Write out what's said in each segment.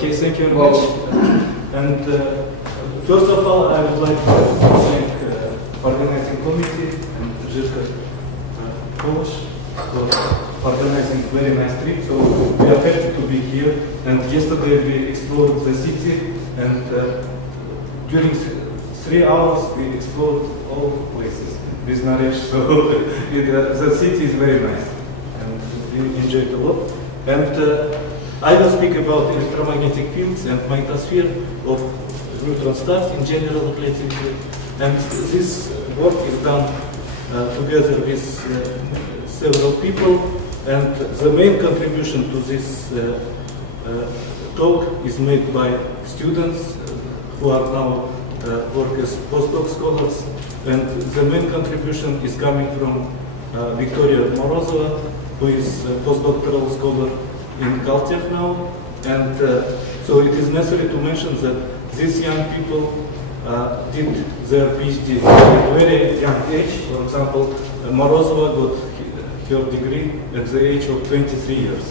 Okay, thank you very much. And first of all, I would like to thank organizing committee and Zhirka Polish for organizing very nice trip. So we are happy to be here. And yesterday we explored the city, and during 3 hours we explored all places with Naresh. So the city is very nice, and we enjoyed a lot. And I will speak about electromagnetic fields and magnetosphere of neutron stars in general relativity. And this work is done together with several people. And the main contribution to this talk is made by students who are now work as postdoc scholars. And the main contribution is coming from Victoria Morozova, who is a postdoctoral scholar in Caltech now. And so it is necessary to mention that these young people did their PhD at a very young age. For example, Morozova got her degree at the age of 23 years.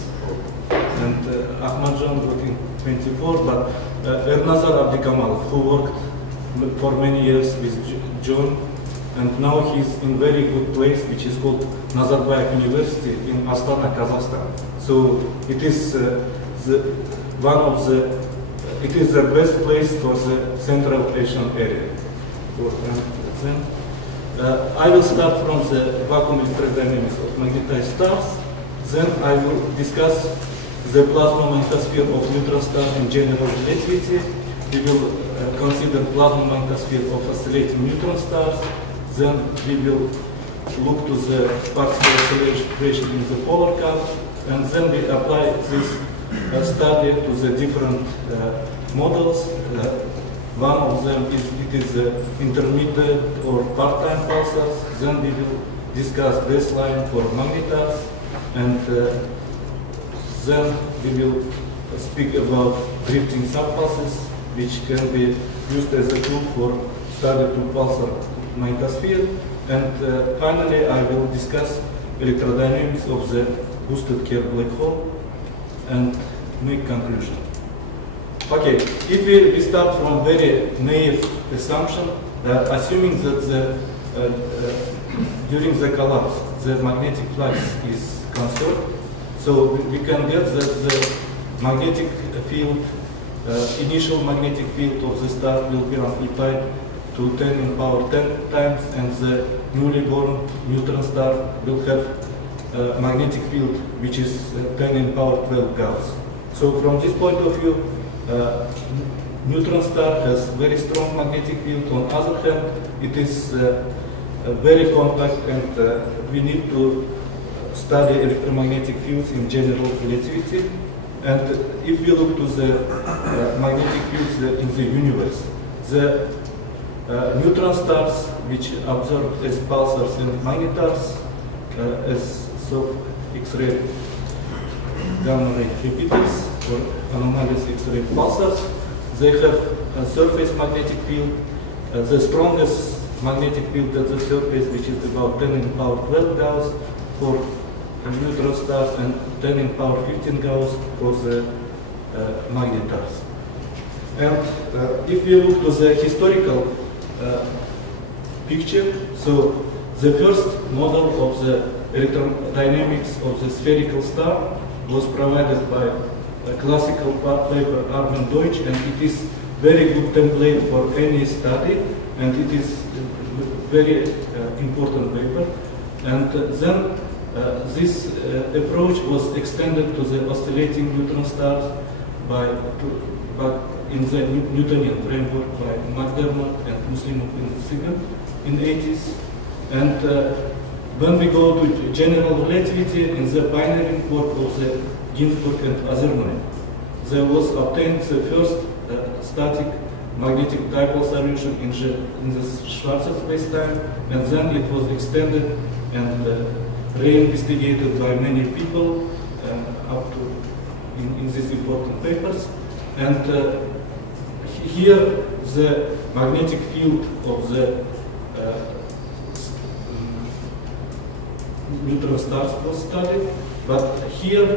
And Ahmadjan got in 24, but Ernazar Abdikamalov, who worked for many years with John, and now he's in very good place, which is called Nazarbayev University in Astana, Kazakhstan. So it is it is the best place for the Central Asian area. I will start from the vacuum electrodynamics of magnetized stars. Then I will discuss the plasma magnetosphere of neutron stars in general relativity. We will consider plasma magnetosphere of oscillating neutron stars. Then we will look to the particle acceleration in the polar cap, and then we apply this study to the different models. One of them is intermediate or part-time pulsars. Then we will discuss baseline for magnetars, and then we will speak about drifting subpulses, which can be used as a tool for study to pulsar magnetosphere. And finally, I will discuss electrodynamics of the boosted Kerr black hole and make conclusion. Okay, if we start from very naive assumption, assuming that during the collapse the magnetic flux is conserved, so we can get that the magnetic field, initial magnetic field of the star will be amplified to 10 in power 10 times, and the newly born neutron star will have magnetic field which is 10 in power 12 Gauss. So from this point of view, neutron star has very strong magnetic field. On the other hand, it is very compact, and we need to study electromagnetic fields in general relativity. And if we look to the magnetic fields in the universe, the neutron stars, which observed as pulsars and magnetars, as soft X-ray, gamma ray repeaters, or anomalous X-ray pulsars, they have a surface magnetic field. The strongest magnetic field at the surface, which is about 10 in power 12 Gauss for neutron stars, and 10 in power 15 Gauss for the magnetars. And if we look to the historical picture, so the first model of the electrodynamics of the spherical star was provided by a classical paper Armin Deutsch, and it is very good template for any study, and it is very important paper. And then this approach was extended to the oscillating neutron stars in the Newtonian framework by McDermott and Muslimov and Sigan in the 80s. And when we go to general relativity, in the pioneering work of the Ginzburg and Azernoy, there was obtained the first static magnetic dipole solution in the Schwarzschild spacetime, and then it was extended and reinvestigated by many people up to in these important papers. And here the magnetic field of the neutron stars was studied, but here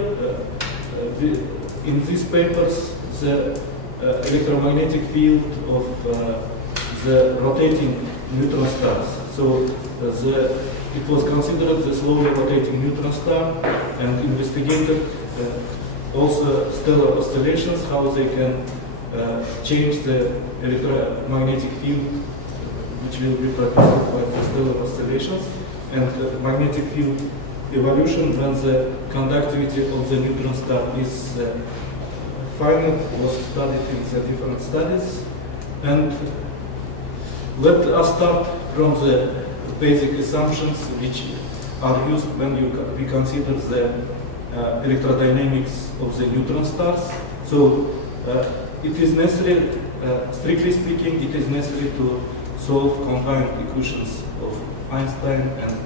in these papers the electromagnetic field of the rotating neutron stars. So it was considered the slowly rotating neutron star, and investigated also stellar oscillations, how they can change the electromagnetic field which will be produced by the stellar oscillations, and magnetic field evolution when the conductivity of the neutron star is finite was studied in the different studies. And let us start from the basic assumptions which are used when we consider the electrodynamics of the neutron stars. So it is necessary, strictly speaking, it is necessary to solve combined equations of Einstein and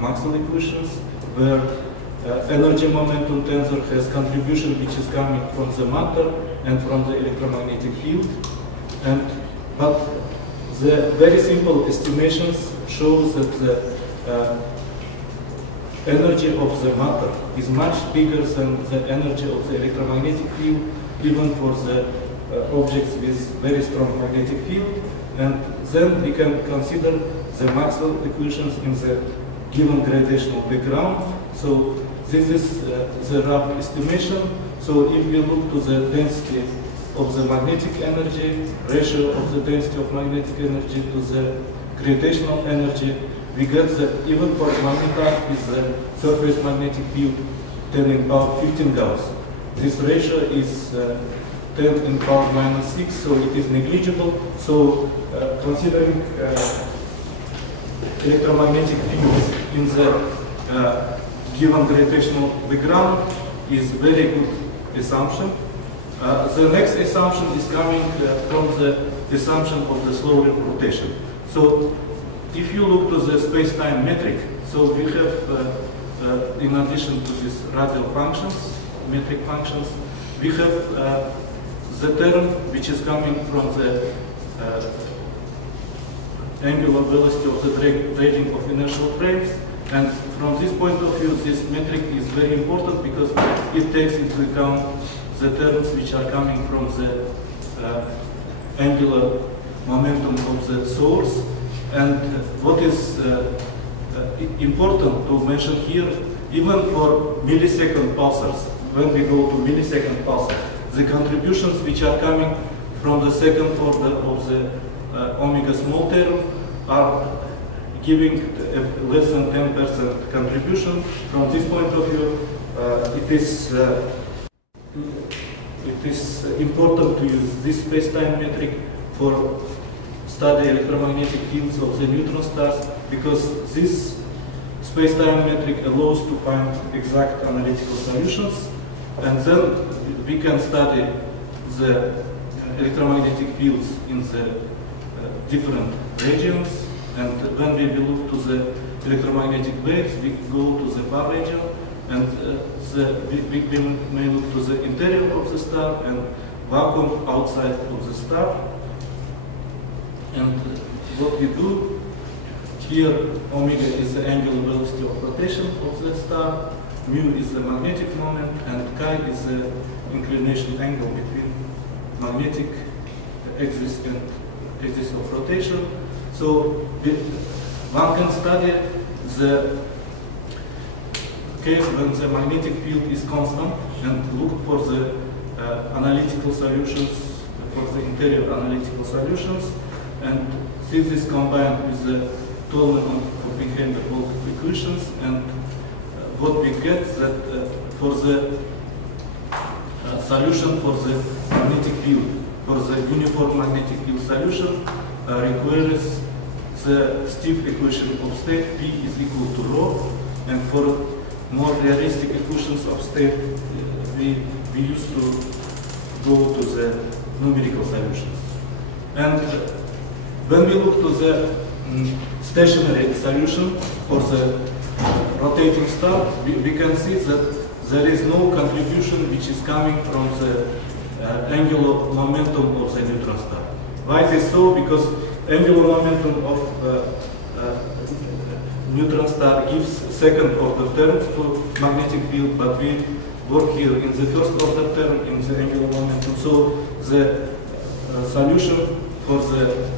Maxwell equations, where energy momentum tensor has contribution which is coming from the matter and from the electromagnetic field. But the very simple estimations shows that the energy of the matter is much bigger than the energy of the electromagnetic field, even for the objects with very strong magnetic field. And then we can consider the Maxwell equations in the given gravitational background. So this is the rough estimation. So if we look to the density of the magnetic energy, ratio of the density of magnetic energy to the gravitational energy, we get that even for magnetar with the surface magnetic field 10 in power 15 Gauss, this ratio is 10 in power minus 6, so it is negligible. So considering electromagnetic fields in the given gravitational background is very good assumption. The next assumption is coming from the assumption of the slow rotation. So if you look to the space-time metric, so we have, in addition to these radial functions, metric functions, we have the term which is coming from the angular velocity of the dredging of inertial frames. And from this point of view, this metric is very important because it takes into account the terms which are coming from the angular momentum of the source. And what is important to mention here, even for millisecond pulsars, when we go to millisecond pulsars, the contributions which are coming from the second order of the omega small term are giving less than 10% contribution. From this point of view, it is important to use this space-time metric for study electromagnetic fields of the neutron stars, because this space-time metric allows to find exact analytical solutions, and then we can study the electromagnetic fields in the different regions. And when we look to the electromagnetic waves, we go to the bar region, and we may look to the interior of the star and vacuum outside of the star. And what we do here, omega is the angular velocity of rotation of the star, mu is the magnetic moment, and chi is the inclination angle between magnetic axis and axis of rotation. So one can study the case when the magnetic field is constant and look for the analytical solutions, for the interior analytical solutions. And this is combined with the Tolman and Oppenheimer equations, and what we get that for the solution for the magnetic field, for the uniform magnetic field solution, requires the stiff equation of state P is equal to rho, and for more realistic equations of state, we used to go to the numerical solutions. And when we look to the stationary solution for the rotating star, we can see that there is no contribution which is coming from the angular momentum of the neutron star. Why it is so? Because angular momentum of neutron star gives second order terms to magnetic field, but we work here in the first order term in the angular momentum. So the solution for the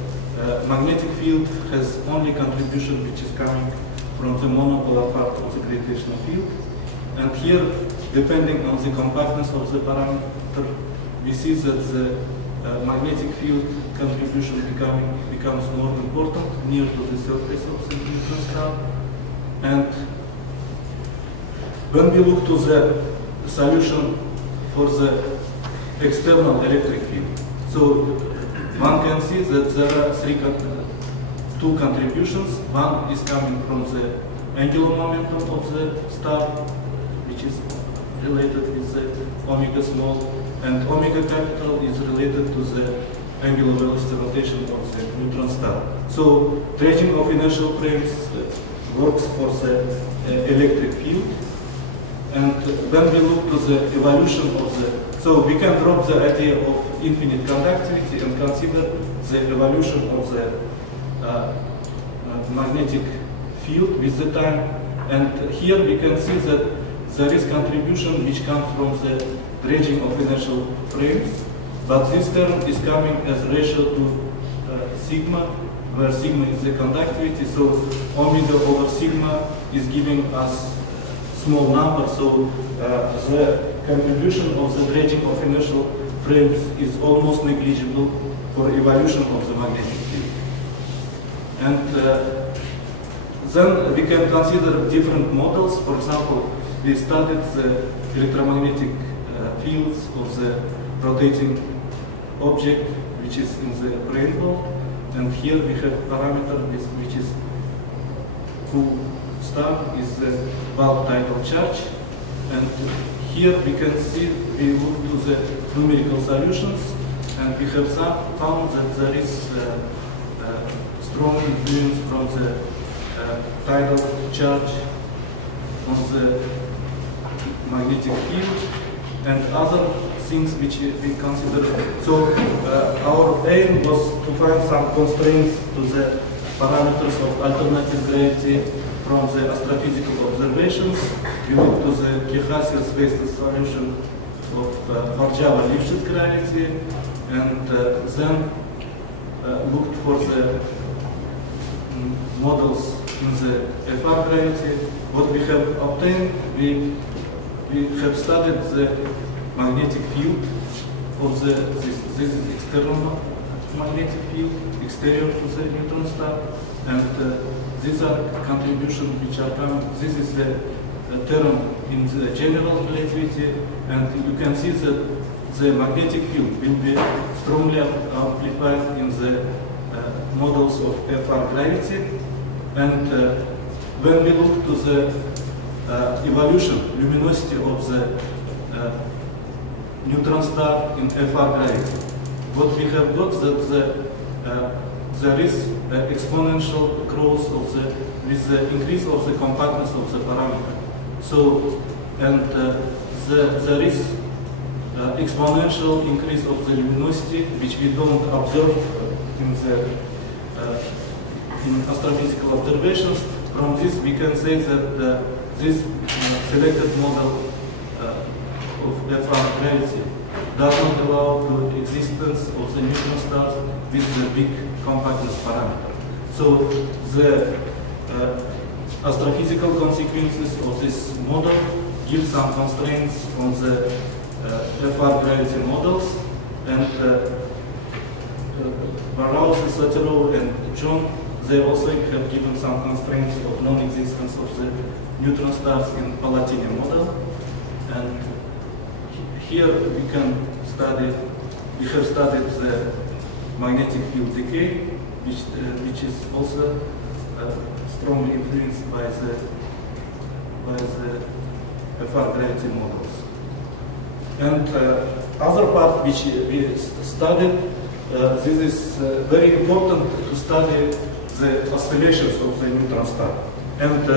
magnetic field has only contribution which is coming from the monopolar part of the gravitational field. And here, depending on the compactness of the parameter, we see that the magnetic field contribution becomes more important near to the surface of the neutron star. And when we look to the solution for the external electric field, so one can see that there are two contributions. One is coming from the angular momentum of the star, which is related with the omega small, and omega capital is related to the angular velocity rotation of the neutron star. So dredging of inertial frames works for the electric field. And when we look to the evolution of the, so we can drop the idea of infinite conductivity and consider the evolution of the magnetic field with the time. And here we can see that there is contribution which comes from the dredging of inertial frames, but this term is coming as ratio to sigma, where sigma is the conductivity, so omega over sigma is giving us small number, so the contribution of the dredging of inertial frames is almost negligible for evolution of the magnetic field. And then we can consider different models. For example, we studied the electromagnetic fields of the rotating object which is in the rainbow, and here we have parameter which is Q star is the bulk tidal charge, and here we can see, we look to the numerical solutions, and we have found that there is strong influence from the tidal charge on the magnetic field and other things which we consider. So our aim was to find some constraints to the parameters of alternative gravity from the astrophysical observations. We look to the Kehasius-Vestas solution of Parjava-Lifshitz gravity, and then looked for the models in the FR gravity. What we have obtained, we have studied the magnetic field of this is external magnetic field, exterior to the neutron star, and these are contributions which are coming. This is the term in the general relativity, and you can see that the magnetic field will be strongly amplified in the models of FR gravity. And when we look to the evolution, luminosity of the neutron star in FR gravity, what we have got that there is exponential growth of with the increase of the compactness of the parameter. So, and there is exponential increase of the luminosity, which we don't observe in the in astrophysical observations. From this, we can say that this selected model of FR gravity does not allow the existence of the neutron stars with the big compactness parameter. So the astrophysical consequences of this model give some constraints on the FR gravity models, and Barrows, Soterov, and John, they also have given some constraints of non-existence of the neutron stars in Palatini model. And here we can study, we have studied the magnetic field decay, which is also strongly influenced by the FR gravity models. And other part which we studied, this is very important to study the oscillations of the neutron star. And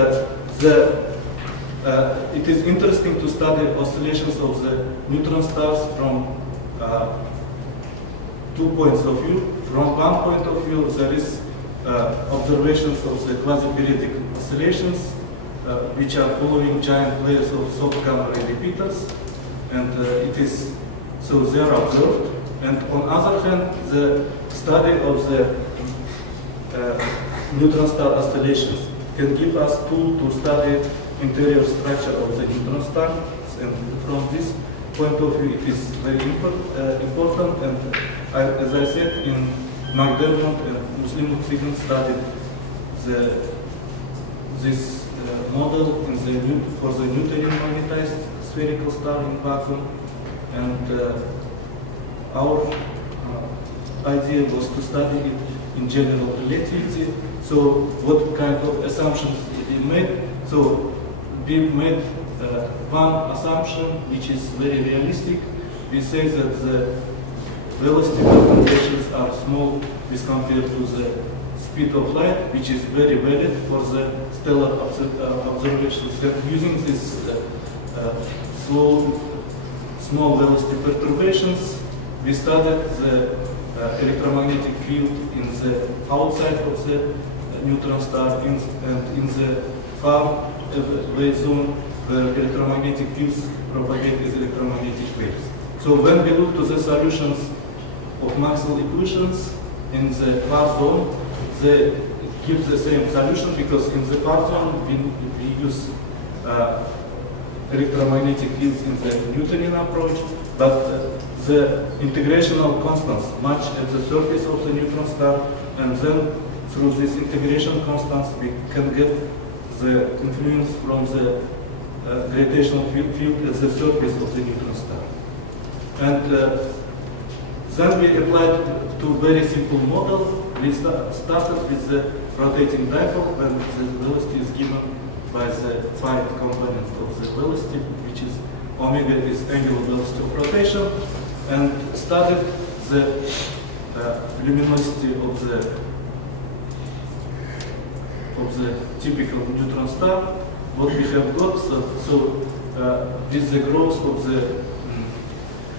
it is interesting to study oscillations of the neutron stars from 2 points of view. From one point of view, there is observations of the quasi-periodic oscillations, which are following giant layers of soft Gamma-ray repeaters, and it is so they are observed. And on other hand, the study of the neutron star oscillations can give us tool to study interior structure of the neutron star, and from this point of view, it is very important. And as I said, in McDermott and Muslimov studied this model in for the Newtonian magnetized spherical star in vacuum, and our idea was to study it in general relativity. So what kind of assumptions we made? So we made one assumption which is very realistic. We say that the velocity perturbations are small as compared to the speed of light, which is very valid for the stellar observations. That using this small velocity perturbations, we studied the electromagnetic field in the outside of the neutron star and in the far away zone where electromagnetic fields propagate as electromagnetic waves. So when we look to the solutions of Maxwell equations in the far zone, they give the same solution, because in the far zone we use electromagnetic fields in the Newtonian approach, but the integrational constants match at the surface of the neutron star, and then through this integration constants we can get the influence from the gravitational field at the surface of the neutron star. And then we applied two very simple models. We started with the rotating dipole, when the velocity is given by the phi component of the velocity, which is omega is angular velocity of rotation, and studied the luminosity of the typical neutron star. What we have got, with the growth of the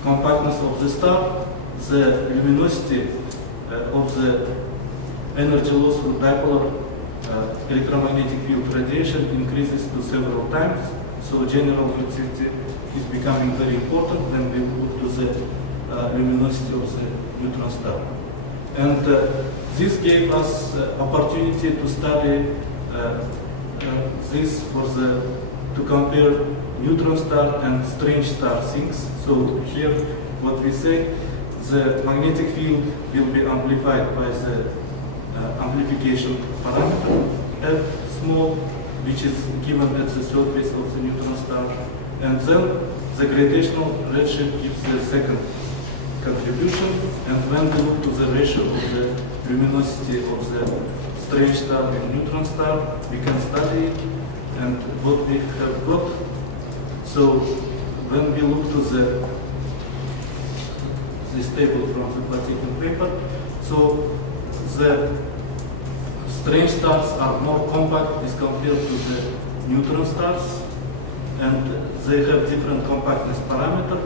compactness of the star, the luminosity of the energy loss from dipolar electromagnetic field radiation increases to several times. So general relativity is becoming very important when we look to the luminosity of the neutron star. And this gave us opportunity to study this to compare neutron star and strange star things. So here what we say, the magnetic field will be amplified by the amplification parameter F small, which is given at the surface of the neutron star, and then the gravitational redshift gives the second contribution. And when we look to the ratio of the luminosity of the strange star and neutron star, we can study it. And what we have got, so when we look to this table from the particular paper, so the strange stars are more compact as compared to the neutron stars, and they have different compactness parameter,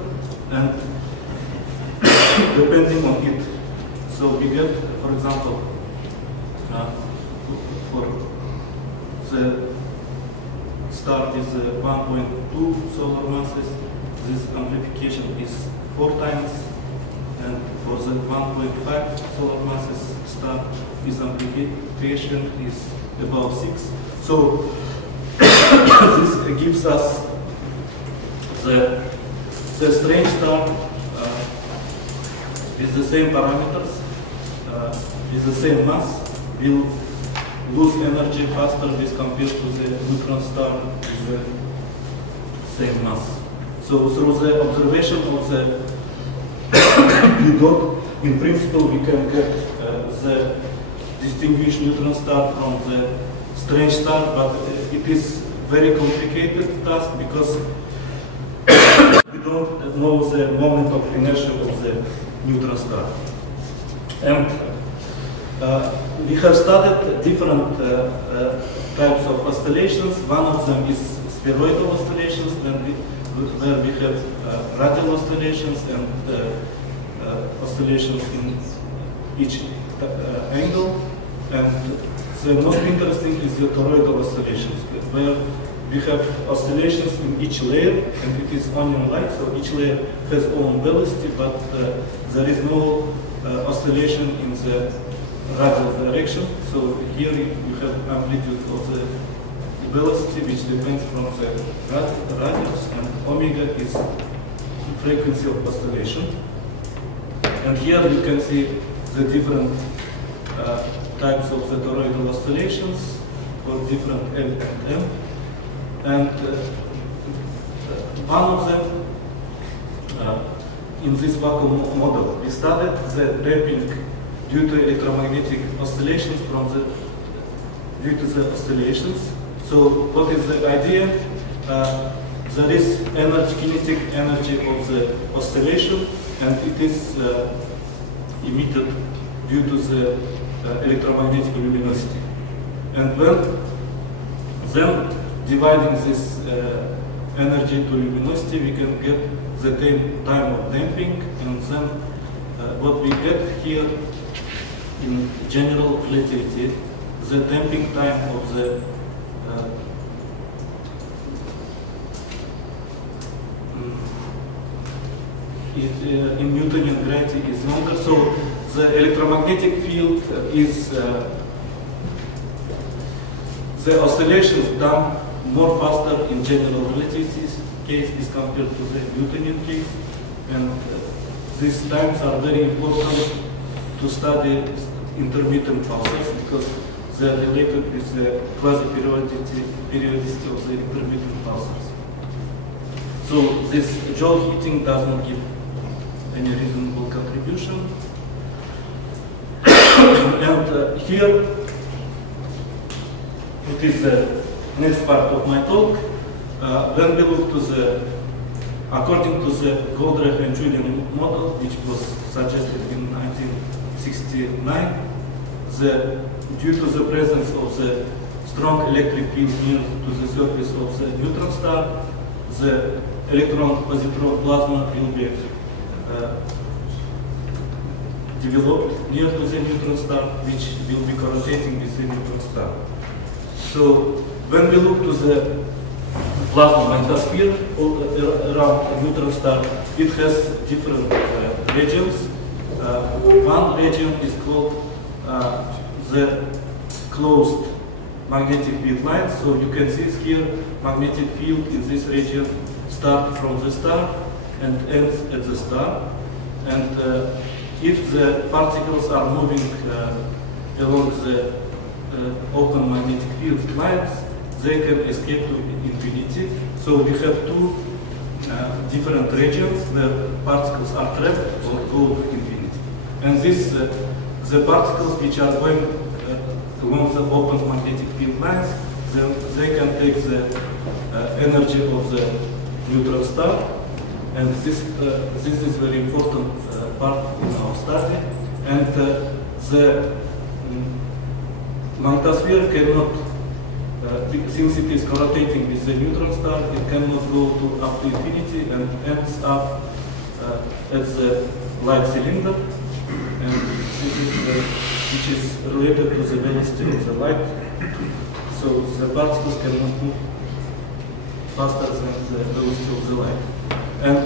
and depending on it, so we get, for example, for the star is 1.2 solar masses, this amplification is 4 times, and for the 1.5 solar masses star, this amplification is about 6. So this gives us the strange star with the same parameters, with the same mass, will lose energy faster as compared to the neutron star with the same mass. So through the observation of the P dot, in principle we can get the distinguished neutron star from the strange star, but it is very complicated task because we don't know the moment of inertia of the neutron star. And we have studied different types of oscillations. One of them is spheroidal oscillations, where we have radial oscillations and oscillations in each angle. And the most interesting is the toroidal oscillations, where we have oscillations in each layer, and it is onion-like, so each layer has own velocity, but there is no oscillation in the radial direction. So here you have amplitude of the velocity, which depends from the radius, and omega is frequency of oscillation. And here you can see the different types of the toroidal oscillations for different L and M. And one of them, in this vacuum model, we studied the damping due to electromagnetic oscillations due to the oscillations. So what is the idea? There is kinetic energy of the oscillation, and it is emitted due to the electromagnetic luminosity. And then dividing this energy to luminosity, we can get the time of damping, and then what we get here in general relativity, the damping time of the in Newtonian gravity is longer. So the electromagnetic field is the oscillations done more faster in general relativity case as compared to the Newtonian case, and these times are very important to study intermittent pulses because they are related with the quasi-periodicity of the intermittent pulses. So this Joule heating does not give any reasonable contribution. And here it is the next part of my talk. When we look to according to the Goldratt and Julian model, which was suggested in 1969, due to the presence of the strong electric field near to the surface of the neutron star, the electron-positron plasma will be developed near to the neutron star, which will be correlating with the neutron star. So when we look to the plasma magnetosphere around a neutron star, it has different regions. One region is called the closed magnetic field line. So you can see here magnetic field in this region starts from the star and ends at the star. And if the particles are moving along the open magnetic field lines, they can escape to infinity. So we have two different regions where particles are trapped or go to infinity. And this, the particles which are going along the open magnetic field lines, they can take the energy of the neutron star. And this is very important part in our study. And the magnetosphere cannot, since it is correlating with the neutron star, it cannot go up to infinity and ends up at the light cylinder. And this is which is related to the velocity of the light. So the particles cannot move faster than the velocity of the light. And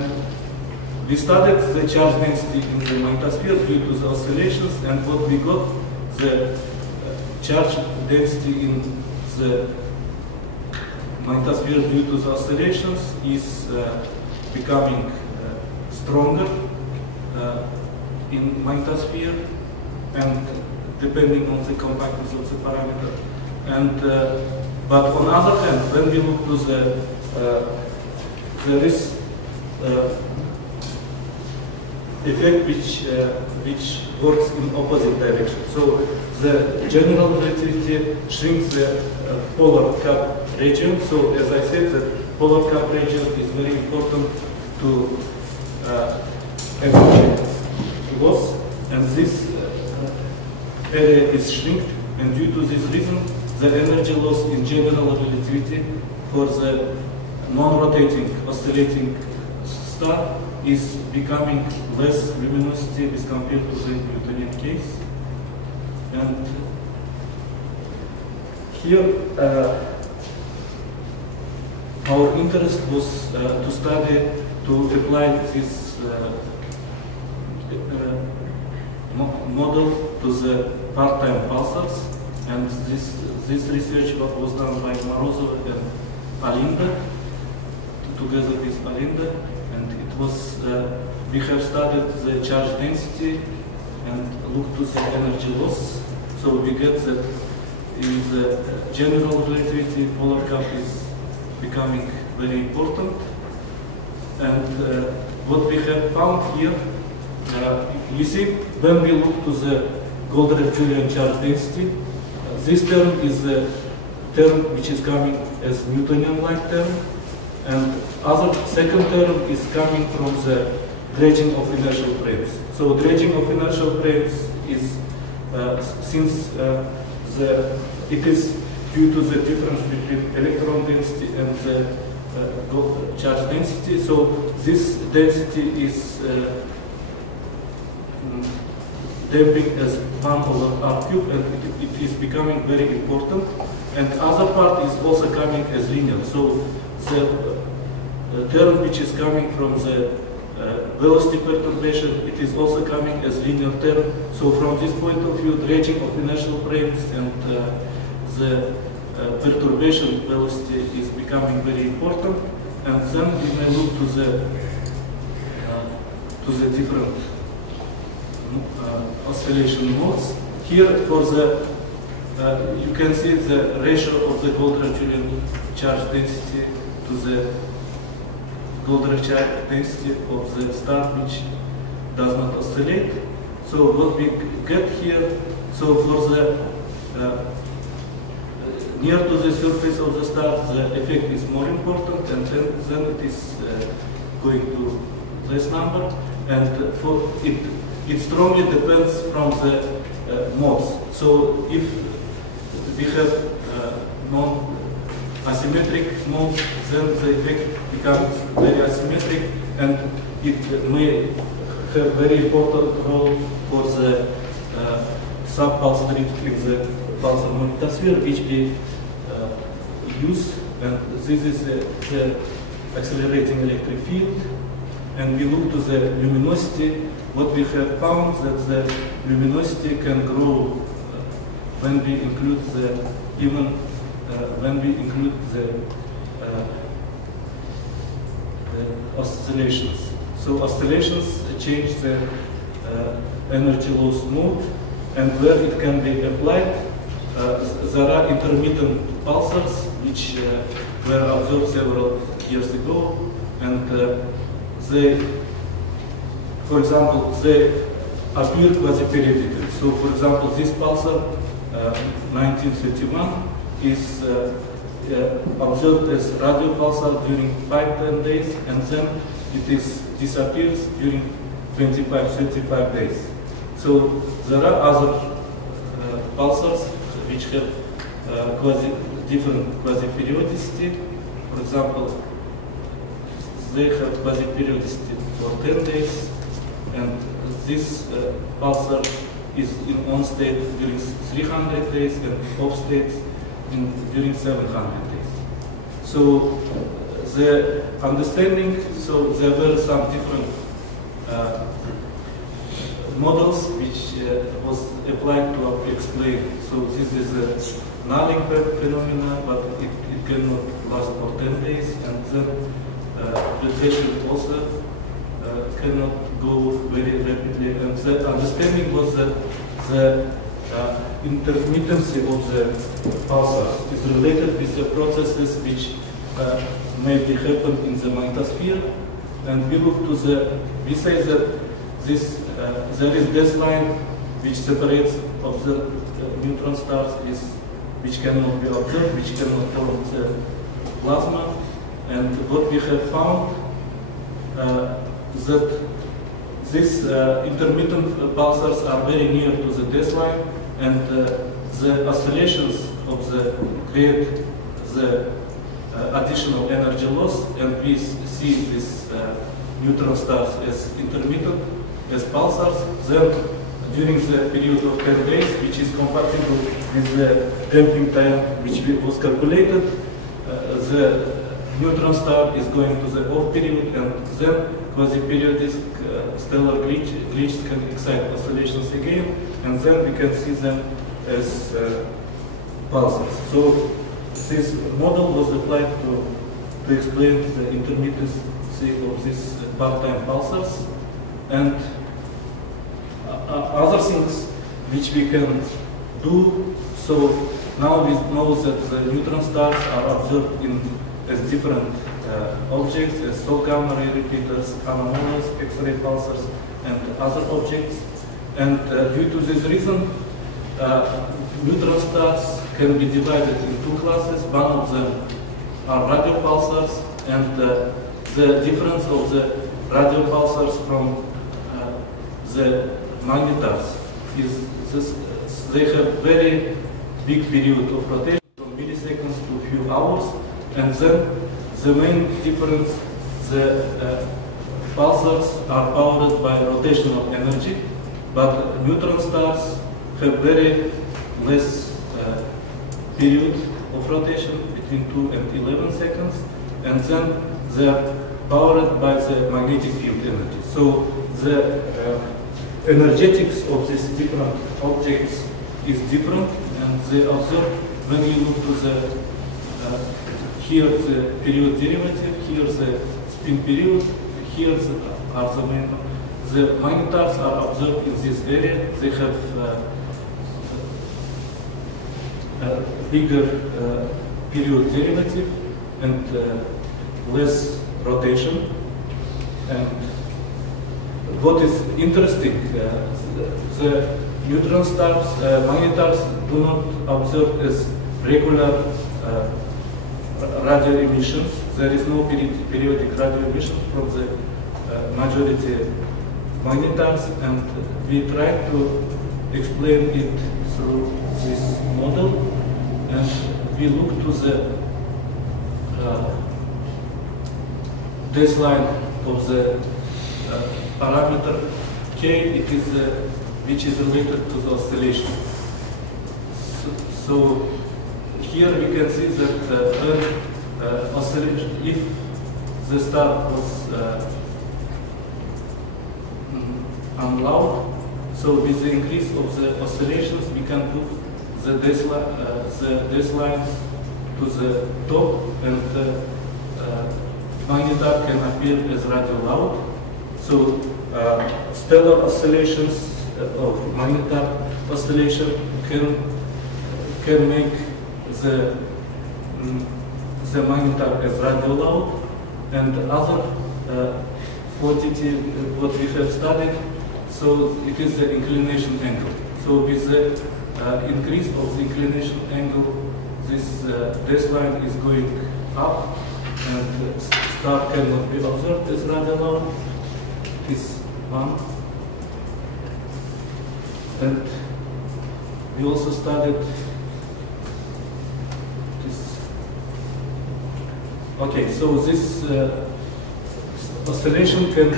we studied the charge density in the magnetosphere due to the oscillations, and what we got, the charge density in the magnetosphere due to the oscillations is becoming stronger in magnetosphere, and depending on the compactness of the parameter. And but on the other hand, when we look to there is effect which works in opposite direction. So the general relativity shrinks the polar cap region. So as I said, the polar cap region is very important to energy loss, and this area is shrunk, and due to this reason, the energy loss in general relativity for the non-rotating oscillating star is becoming less luminosity as compared to the Newtonian case. And here our interest was to study, to apply this model to the part-time pulsars, and this research was done by Morozov and Alinda, together with Alinda, and it was we have studied the charge density and looked to the energy loss. So we get that in the general relativity, polar cap is becoming very important. And what we have found here, you see, when we look to the Goldrev-Julian charge density, this term is the term which is coming as Newtonian-like term, and other second term is coming from the dredging of inertial frames. So dredging of inertial frames is since it is due to the difference between electron density and the charge density. So this density is damping as 1 over r cube, and it is becoming very important. And other part is also coming as linear. So the term which is coming from the velocity perturbation, it is also coming as linear term. So from this point of view, dredging of inertial frames and the perturbation velocity is becoming very important. And then we may look to the different oscillation modes. Here, for the you can see the ratio of the Goldrev-Julian charge density to the Goldrev charge density of the star which does not oscillate. So what we get here, so for the near to the surface of the star, the effect is more important, and then it is going to less number, and for it strongly depends from the modes. So if we have non-asymmetric modes, then the effect becomes very asymmetric, and it may have very important role for the sub-pulse drift in the pulsar magnetosphere, which we use, and this is the accelerating electric field. And we look to the luminosity. What we have found that the luminosity can grow when we include the oscillations. So oscillations change the energy loss mode, and where it can be applied, there are intermittent pulsars which were observed several years ago, and they, for example, they appear quasi-periodically. So, for example, this pulsar, 1931, is observed as radio pulsar during 5-10 days, and then it disappears during 25-35 days. So there are other pulsars which have different quasi-periodicity. For example, they have quasi-periodicity for 10 days, and this pulsar is in on state during 300 days and off states during 700 days. So the understanding, so there were some different models which was applied to explain. So this is a nulling phenomena, but it cannot last for 10 days, and then pulsation also cannot go very rapidly. And the understanding was that the intermittency of the pulsar is related with the processes which may be happen in the magnetosphere. And we look to we say that this there is this line which separates observed neutron stars which cannot be observed, which cannot form the plasma. And what we have found that these intermittent pulsars are very near to the death line, and the oscillations of create the additional energy loss, and we see these neutron stars as intermittent, as pulsars. Then during the period of 10 days, which is compatible with the damping time which was calculated. The neutron star is going to the off period, and then quasi-periodic stellar glitches can excite oscillations again, and then we can see them as pulses. So this model was applied to explain the intermittency of these part-time pulsars, and other things which we can do. So now we know that the neutron stars are observed as different objects, as soul gamma ray repeaters, anomalous, X-ray pulsars, and other objects. And due to this reason, neutron stars can be divided in two classes. One of them are radio pulsars, and the difference of the radio pulsars from the magnetars is this: they have very big period of rotation, from milliseconds to a few hours, and then the main difference, the pulsars are powered by rotational energy, but neutron stars have very less period of rotation, between 2 and 11 seconds, and then they are powered by the magnetic field energy. So the energetics of these different objects is different, and they observe when you look to the here the period derivative, here the spin period, here are the main. The magnetars are observed in this area. They have a bigger period derivative and less rotation. And what is interesting, the neutron stars, magnetars do not observe as regular radio emissions. There is no periodic radio emissions from the majority magnetars, and we try to explain it through this model, and we look to the baseline of the parameter K, it is which is related to the oscillation. So here we can see that when oscillation, if the star was unlocked, so with the increase of the oscillations, we can put the baselines to the top, and magnetar can appear as radio loud. So stellar oscillations of magnetar oscillation can make the magnetar as radio loud, and other quantity what we have studied. So it is the inclination angle. So with the increase of the inclination angle, this baseline is going up, and star cannot be observed as radio loud. This one. And we also studied this. Okay, so this oscillation can,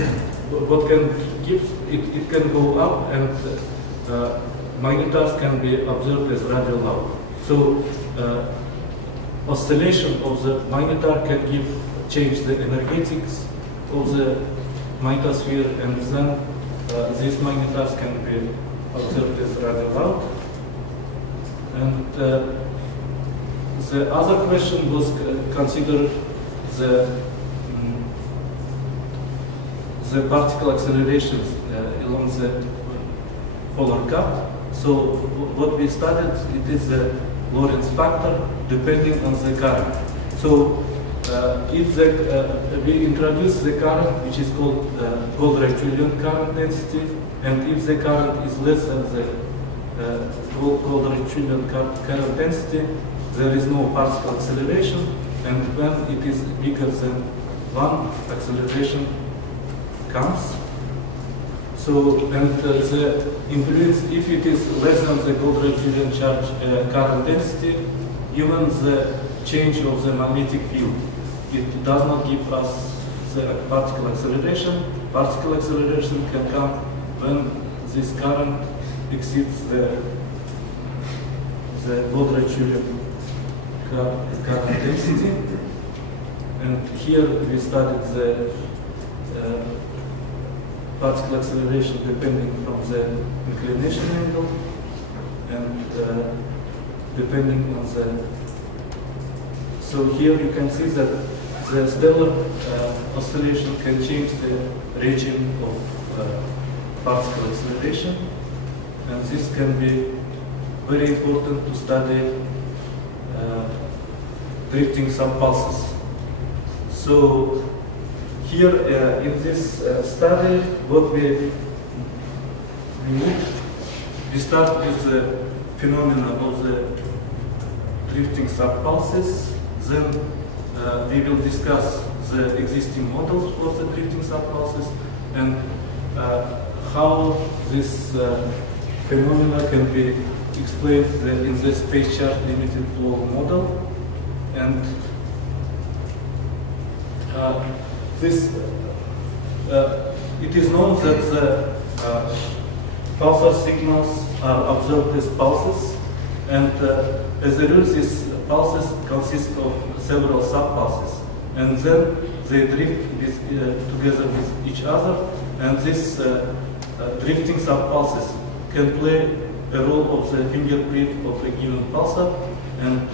what can give, it can go up, and magnetars can be observed as radio loud. So oscillation of the magnetar can change the energetics of the magnetosphere, and then these magnetars can be observed as radio loud. And the other question was consider the particle accelerations along the polar cap. So what we studied, it is the Lorentz factor depending on the current. So if we introduce the current, which is called Goldreich-Julian current density, and if the current is less than the Goldreich-Julian current density, there is no particle acceleration, and when it is bigger than 1, acceleration comes. So, and the influence, if it is less than the Goldreich-Julian charge current density, even the change of the magnetic field, it does not give us the particle acceleration. Particle acceleration can come when this current exceeds the quadrature current density. And here we studied the particle acceleration depending from the inclination angle and depending on the. So here you can see that the stellar oscillation can change the regime of particle acceleration, and this can be very important to study drifting subpulses. So here in this study, what we start with the phenomena of the drifting subpulses. Then we will discuss the existing models for the drifting subpulses and how this phenomena can be explained in the space charge limited flow model. And it is known that the pulsar signals are observed as pulses, and as a result, these pulses consist of several subpulses, and then they drift together with each other, and these drifting subpulses can play a role of the fingerprint of a given pulsar, and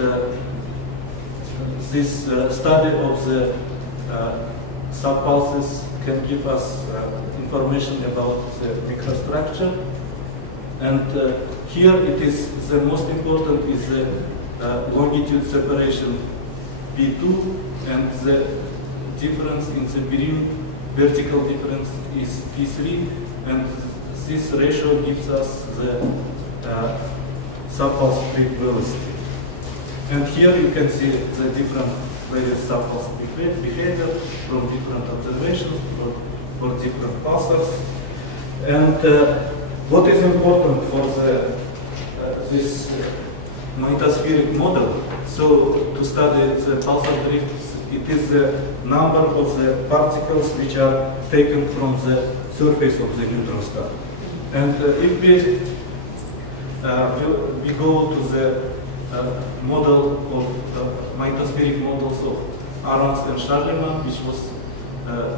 this study of the subpulses can give us information about the microstructure. And here it is the most important is the longitude separation P2, and the difference in the period, vertical difference is P3, and this ratio gives us the subpulse drift velocity. And here you can see the different various subpulse behavior from different observations for different pulsars. And what is important for this magnetospheric model? So to study the pulsar drifts, it is the number of the particles which are taken from the surface of the neutron star. And if we go to the model of magnetospheric models of Arons and Charlemagne, which was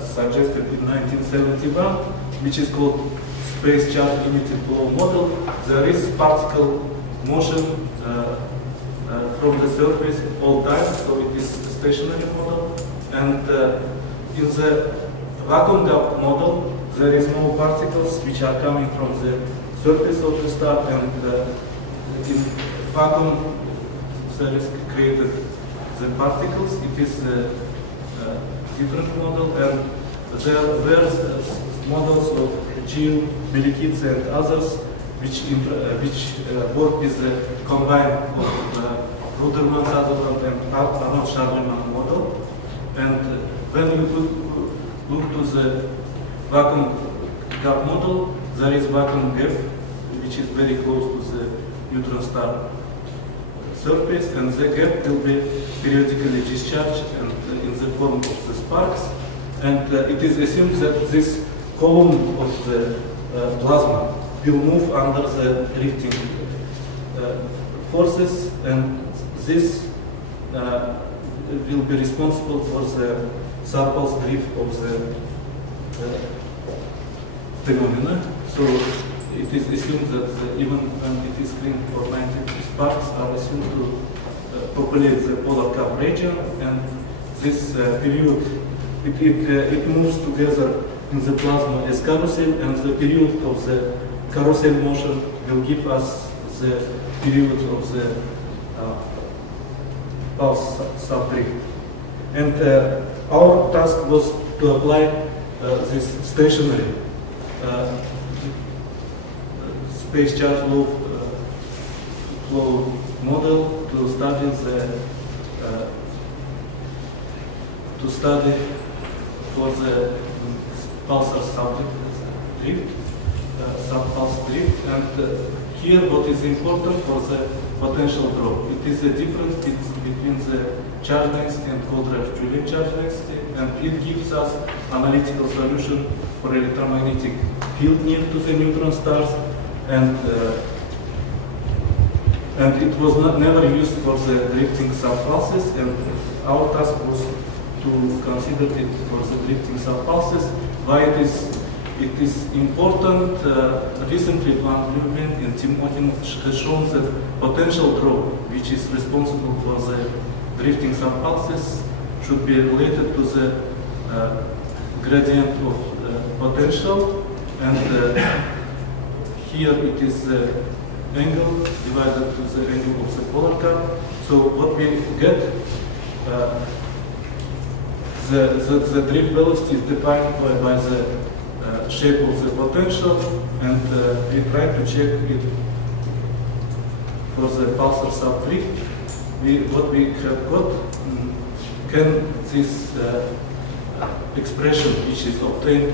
suggested in 1971, which is called space charge limited flow model. There is particle motion from the surface all time, so it is a stationary model. And in the vacuum gap model, there is no particles which are coming from the surface of the star, and in vacuum there is created the particles. It is a different model, and there were models of Gill, Melikidze, and others which work with the combine of Ruderman, Sutherland, and Arnold-Charlemagne model. And when you look to the vacuum gap model, there is vacuum gap which is very close to the neutron star surface, and the gap will be periodically discharged and in the form of the sparks. And it is assumed that this column of the plasma will move under the drifting forces, and this will be responsible for the subpulse drift of the phenomena. So it is assumed that even when it is clean for 90, sparks are assumed to populate the polar cap region, and this period it moves together in the plasma as carousel, and the period of the carousel motion will give us the period of the pulse subdrift. And our task was to apply this stationary space charge flow model to study for the pulsar subpulse drift. And here what is important for the potential drop, it is the difference between the charge density and Koldratyev-Julin charge density, and it gives us analytical solution for electromagnetic field near to the neutron stars, and it was never used for the drifting subpulses, and our task was to consider it for the drifting subpulses. Why it is important? Recently, Van Leeuwen and Timotin has shown that potential drop, which is responsible for the drifting subpulses, should be related to the gradient of potential, and here it is the angle divided to the angle of the polar cap. So what we get, the drift velocity is defined by the shape of the potential, and we try to check it for the pulsar subdrift. What we have got, can this expression which is obtained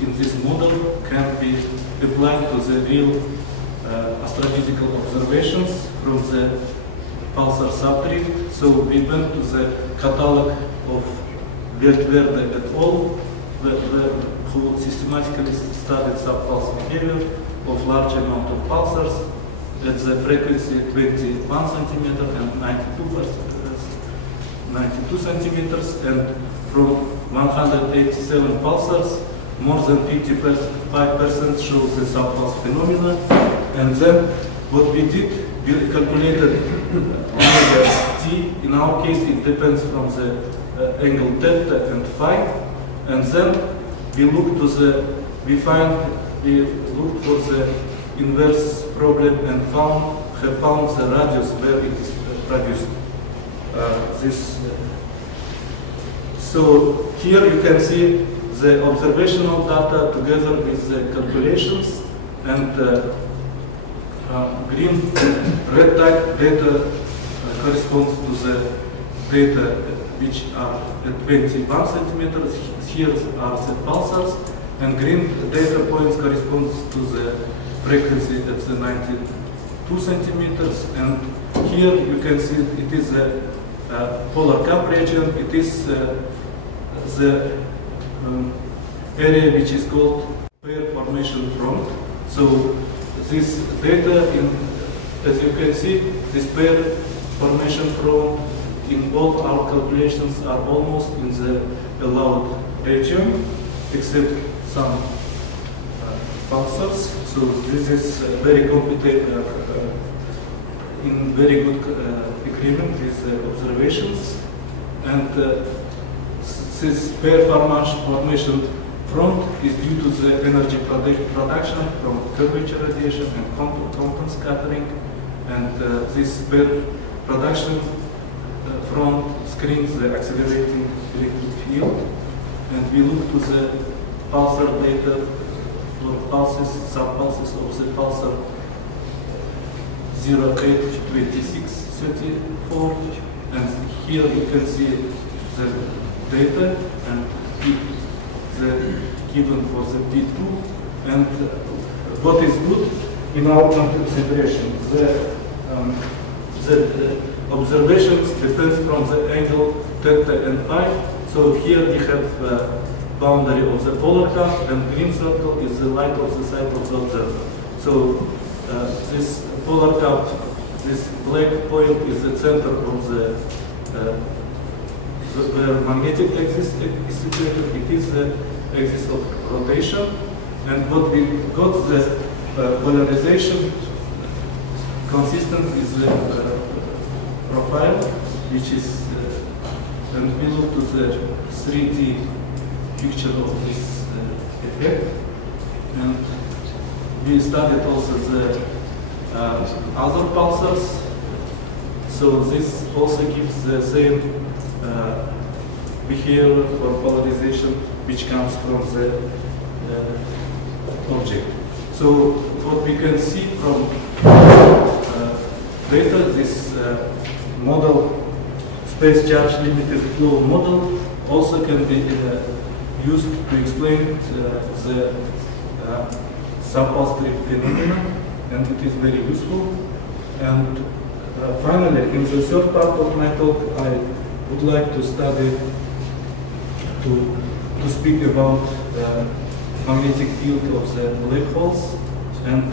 in this model can be applied to the real astrophysical observations from the pulsar subdrift. So we went to the catalog of Verde et al., who systematically studied subpulse behavior of large amount of pulsars at the frequency 21 centimeter and 92 centimeters, and from 187 pulsars, more than 55% shows the subpulse phenomena. And then what we did, we calculated omega t. In our case, it depends from the angle theta and phi. And then we looked for the inverse problem and have found the radius where it is produced. So here you can see the observational data together with the calculations, and green red data corresponds to the data which are at 21 centimeters. Here are the pulsars, and green data points corresponds to the frequency at the 92 centimeters. And here you can see it is the polar cap region. It is the area which is called pair formation front. So this data, as you can see, this pair formation front in all our calculations are almost in the allowed region, except some pulsars. So this is very complicated, in very good agreement with observations, and this pair formation front is due to the energy production from curvature radiation and Compton scattering, and this pair production front screens the accelerating electric field. And we look to the pulsar data for pulses, subpulses of the pulsar 082634, and here you can see the data and the given for the P2, and what is good in our consideration, the observations depend from the angle theta and phi. So here we have boundary of the polar cap, and green circle is the light of the side of the observer. So this polar cap, this black point is the center of the where magnetic axis is situated. It is the axis of rotation, and what we got the polarization consistent with the profile, which is and we look to the 3D picture of this effect, and we studied also the other pulsars. So this also gives the same behavior or polarization which comes from the object. So what we can see from data, this model, space charge limited flow model, also can be used to explain the subpulse drift phenomena, and it is very useful. And finally, in the third part of my talk, I would like to study, to speak about magnetic field of the black holes, and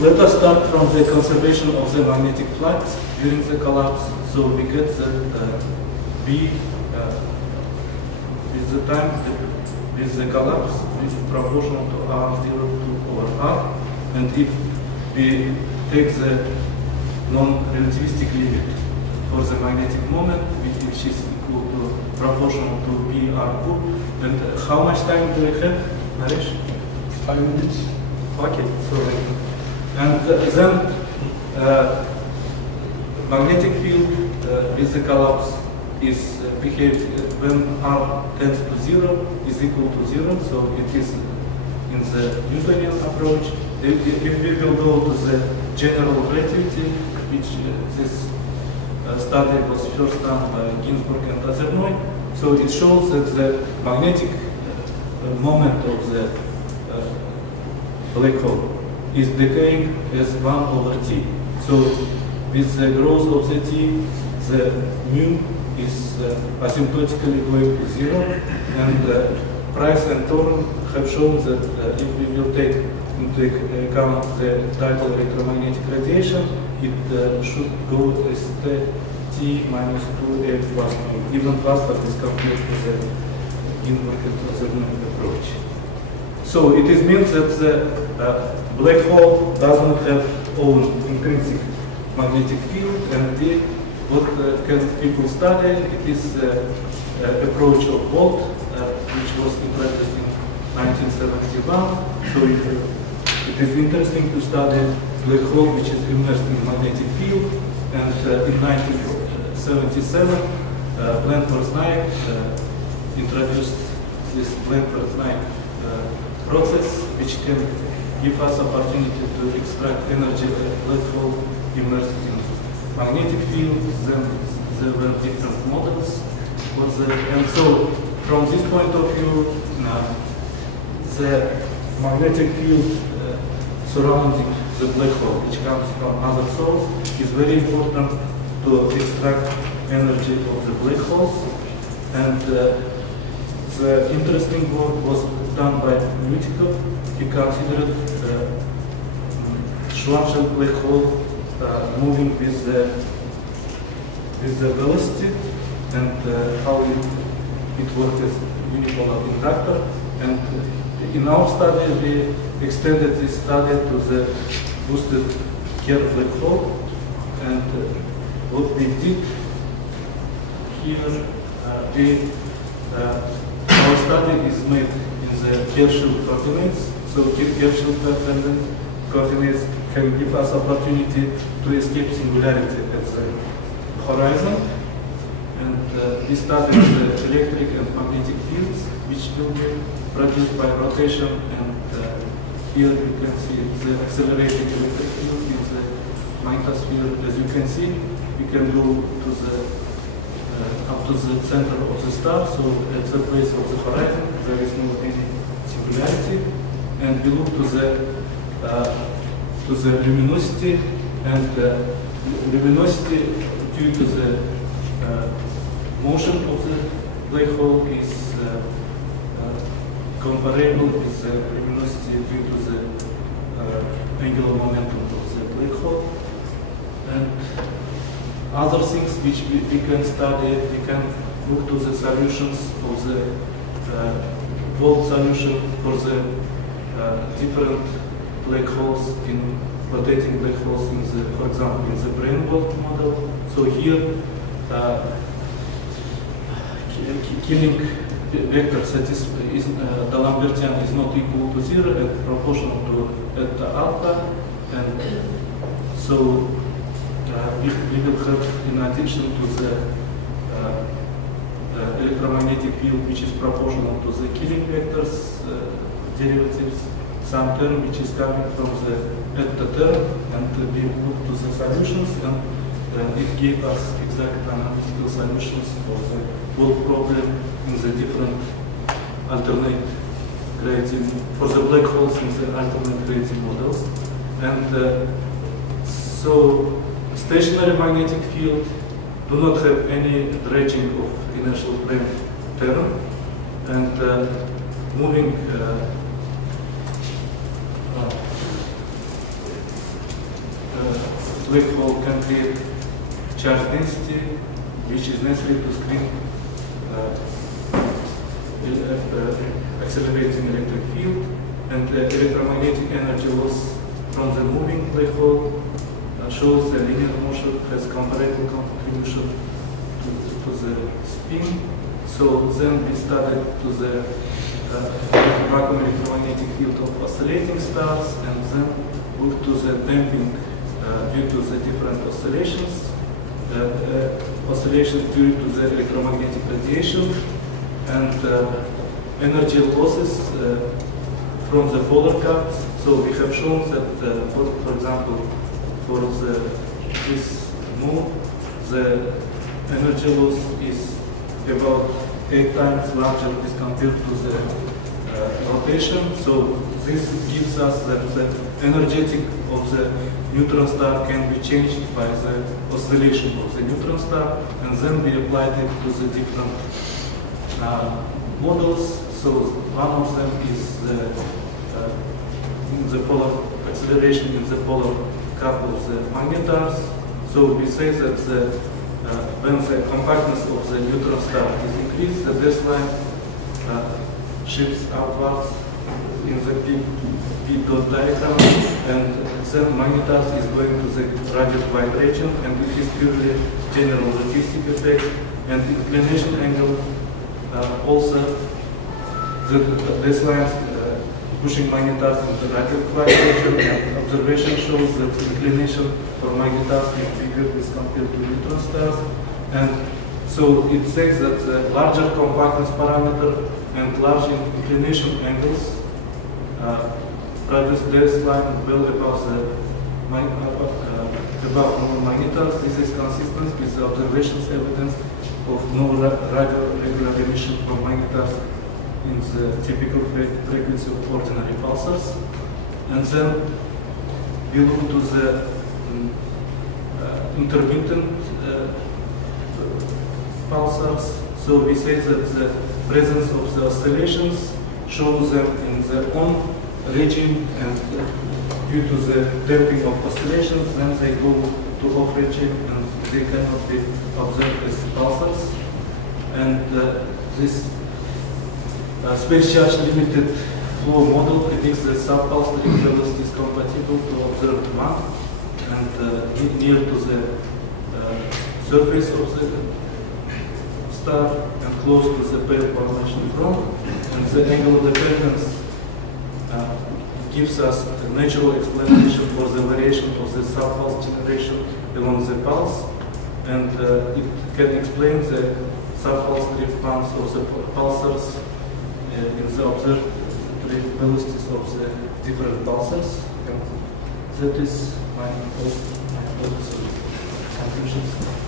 let us start from the conservation of the magnetic flux during the collapse. So we get that B with the time with the collapse is proportional to R0/R, and if we take the non-relativistic limit for the magnetic moment, which is equal to proportional to PR2, and how much time do we have, Naresh? 5 minutes. Okay, sorry. And then magnetic field with the collapse is behaves when R tends to 0 is equal to 0, so it is in the Newtonian approach. If we will go to the general relativity, which this study was first done by Ginzburg and Ozernoy, so it shows that the magnetic moment of the black hole is decaying as 1/T. So with the growth of the T, the mu is asymptotically going to 0, and Price and Thorne have shown that if we will take into account the tidal electromagnetic radiation, it should go as T minus 2A plus mu, even faster as compared to the Ginzburg and Ozernoy approach. So it means that the black hole does not have own intrinsic magnetic field, and what can people study? It is approach of Volt, which was introduced in 1971. So it is interesting to study black hole which is immersed in magnetic field, and in 1977, Bland-Forsnaik introduced this Bland-Forsnaik process, which can give us opportunity to extract energy of black hole immersed in magnetic field. Then there were different models. And so, from this point of view, the magnetic field surrounding the black hole, which comes from other source, is very important to extract energy of the black holes. And the interesting work was done by Lutikow. He considered Schwarzschild black hole moving with the velocity, and how it worked as unipolar inductor. And in our study, we extended this study to the boosted Kerr black hole. And what we did here, our study is made in the Kerr-Schilling coordinates. So Kerr-Schilling coordinates can give us opportunity to escape singularity at the horizon. And we studied the electric and magnetic fields, which will be produced by rotation. And here you can see the accelerated electric field in the magnetosphere. As you can see, we can go to the up to the center of the star, so at the place of the horizon there is no any singularity, and we look to the luminosity, and luminosity due to the motion of the black hole is comparable with the luminosity due to the angular momentum of the black hole. And other things which we can study, we can look to the solutions of the Volt solution for the different black holes in rotating black holes in the, for example, in the Brain-Volt model. So here, killing vector the Lambertian is not equal to 0 and proportional to eta alpha, and so we will have, in addition to the electromagnetic field which is proportional to the killing vectors derivatives, some term which is coming from the eta term, and we look to the solutions, and it gave us exact analytical solutions for the Volt problem in the different alternate gravity, for the black holes in the alternate gravity models. And so stationary magnetic field do not have any dredging of inertial frame term, and moving black hole can create charge density, which is necessary to screen accelerating electric field, and electromagnetic energy loss from the moving black hole shows the linear motion has comparable contribution to the spin. So then we started to the vacuum electromagnetic field of oscillating stars, and then moved to the damping due to the different oscillations, oscillations due to the electromagnetic radiation, and energy losses from the polar cards. So we have shown that, for example, for this moon, the energy loss is about 8 times larger as compared to the rotation. So this gives us that the energetic of the neutron star can be changed by the oscillation of the neutron star, and then we applied it to the different models. So one of them is the polar acceleration in the polar cap of the magnetars. So we say that when the compactness of the neutron star is increased, the baseline shifts outwards in the P dot diagram, and then magnetars is going to the radio wide region, and it is purely general logistic effect, and inclination angle also the baselines pushing magnetars into the radio wide region, and observation shows that the inclination for magnetars is bigger as compared to neutron stars. And so it says that the larger compactness parameter and large inclination angles produce baseline well above normal magnetars. This is consistent with the observations evidence of no radio regular emission from magnetars in the typical frequency of ordinary pulsars. And then we look to the intermittent pulsars. So we say that the presence of the oscillations shows them in their own region, and due to the damping of oscillations, then they go to off region and they cannot be observed as pulsars. And this space charge limited flow model predicts that subpulsary velocity is compatible to observed one, and near to the surface of the star and close to the pale formation front. And the angle dependence gives us a natural explanation for the variation of the subpulse generation along the pulse, and it can explain the subpulse response of the pulsars in the observed velocities of the different pulsars. And that is my conclusions.